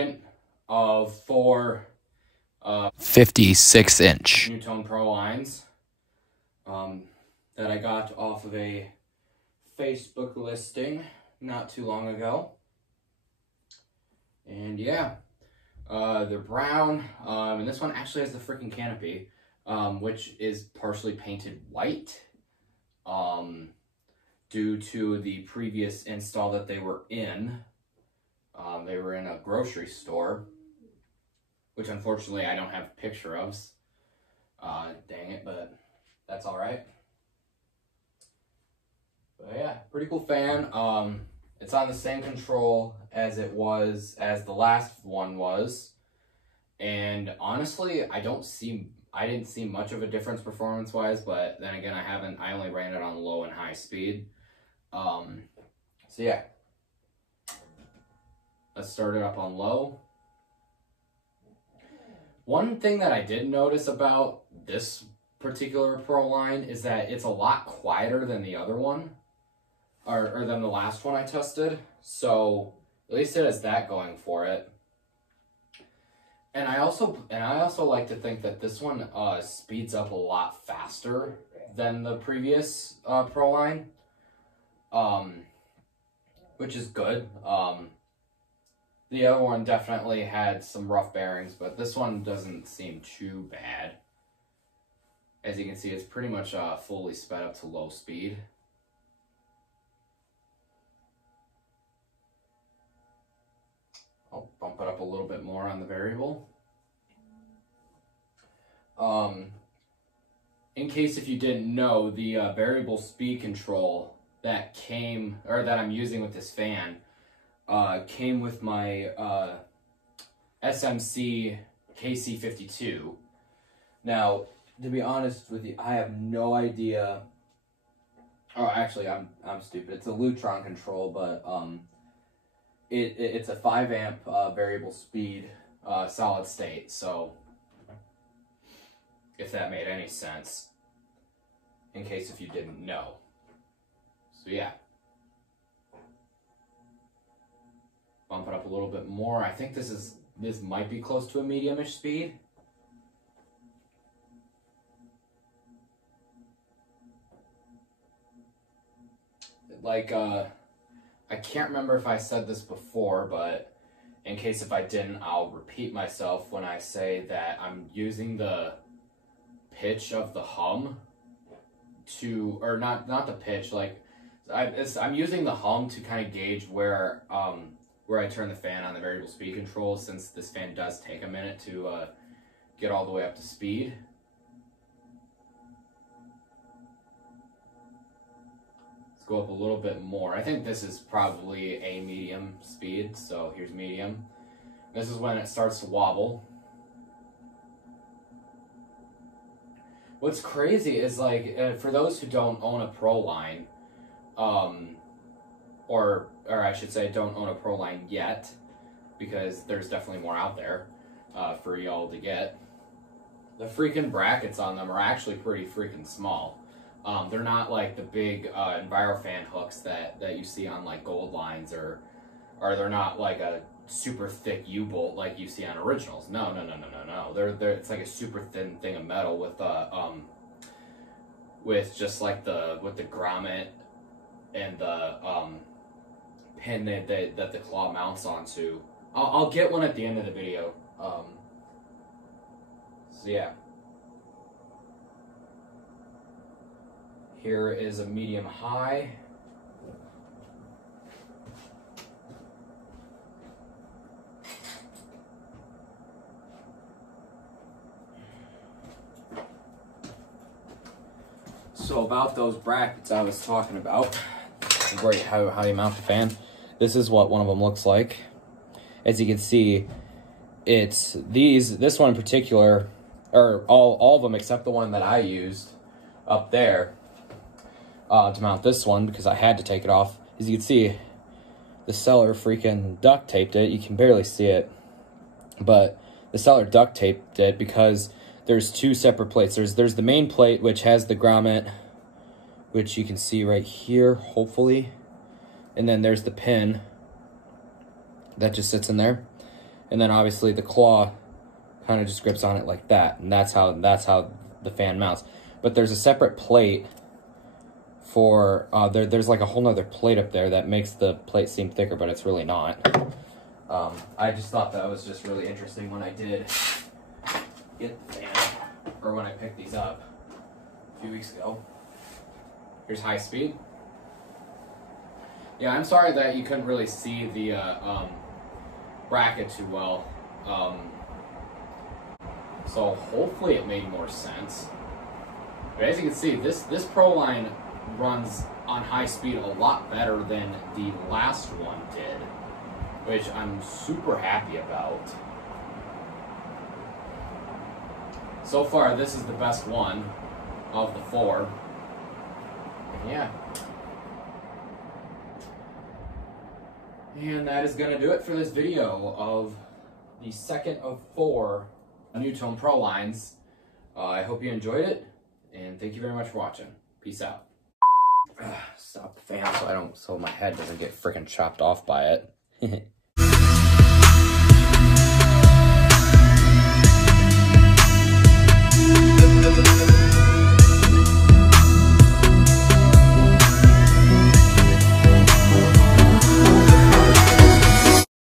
second of 4 56-inch Nutone Prolines that I got off of a Facebook listing not too long ago. And yeah, they're brown, and this one actually has the freaking canopy, which is partially painted white, due to the previous install that they were in. They were in a grocery store, which unfortunately I don't have a picture of. Dang it, but that's all right. But yeah, pretty cool fan. It's on the same control as the last one was. And honestly, I didn't see much of a difference performance-wise, but then again, I only ran it on low and high speed. So yeah. Let's start it up on low. One thing that I did notice about this particular Proline is that it's a lot quieter than the other one, or than the last one I tested. So at least it has that going for it. And I also like to think that this one speeds up a lot faster than the previous Proline, which is good. The other one definitely had some rough bearings, but this one doesn't seem too bad. As you can see, it's pretty much fully sped up to low speed. I'll bump it up a little bit more on the variable. In case if you didn't know, the variable speed control that I'm using with this fan came with my SMC KC52. Now, to be honest with you, I have no idea. Oh, actually, I'm stupid. It's a Nutone control, but it's a 5 amp variable speed solid state. So, if that made any sense, in case if you didn't know. So yeah. Bump it up a little bit more. I think this might be close to a medium-ish speed. Like, I can't remember if I said this before, but in case if I didn't, I'll repeat myself when I say that I'm using the pitch of the hum or not the pitch, like, I'm using the hum to kind of gauge where I turn the fan on the variable speed control, since this fan does take a minute to get all the way up to speed. Let's go up a little bit more. I think this is probably a medium speed, so here's medium. This is when it starts to wobble. What's crazy is, like, for those who don't own a Proline, or I should say don't own a Proline yet, because there's definitely more out there for y'all to get. The freaking brackets on them are actually pretty freaking small. They're not like the big EnviroFan hooks that you see on like Gold Lines, or they're not like a super thick U-bolt like you see on originals. No. They're it's like a super thin thing of metal with just like the grommet and the pin that the claw mounts onto. I'll get one at the end of the video. So yeah. Here is a medium high. So about those brackets I was talking about, great, how you mount the fan. This is what one of them looks like. As you can see, it's this one in particular, or all of them except the one that I used up there to mount this one, because I had to take it off. As you can see, the seller freaking duct taped it. You can barely see it, but the seller duct taped it because there's two separate plates. There's the main plate, which has the grommet, which you can see right here, hopefully. And then there's the pin that just sits in there. And then obviously the claw kind of just grips on it like that, and that's how the fan mounts. But there's a separate plate for there's like a whole nother plate up there that makes the plate seem thicker, but it's really not. I just thought that was just really interesting when I did get the fan, or when I picked these up a few weeks ago. Here's high speed. Yeah, I'm sorry that you couldn't really see the bracket too well. So hopefully it made more sense. But as you can see, this Proline runs on high speed a lot better than the last one did, which I'm super happy about. So far, this is the best one of the 4. Yeah. And that is going to do it for this video of the second of 4 Nutone Prolines. I hope you enjoyed it, and thank you very much for watching. Peace out. Stop the fan so my head doesn't get freaking chopped off by it.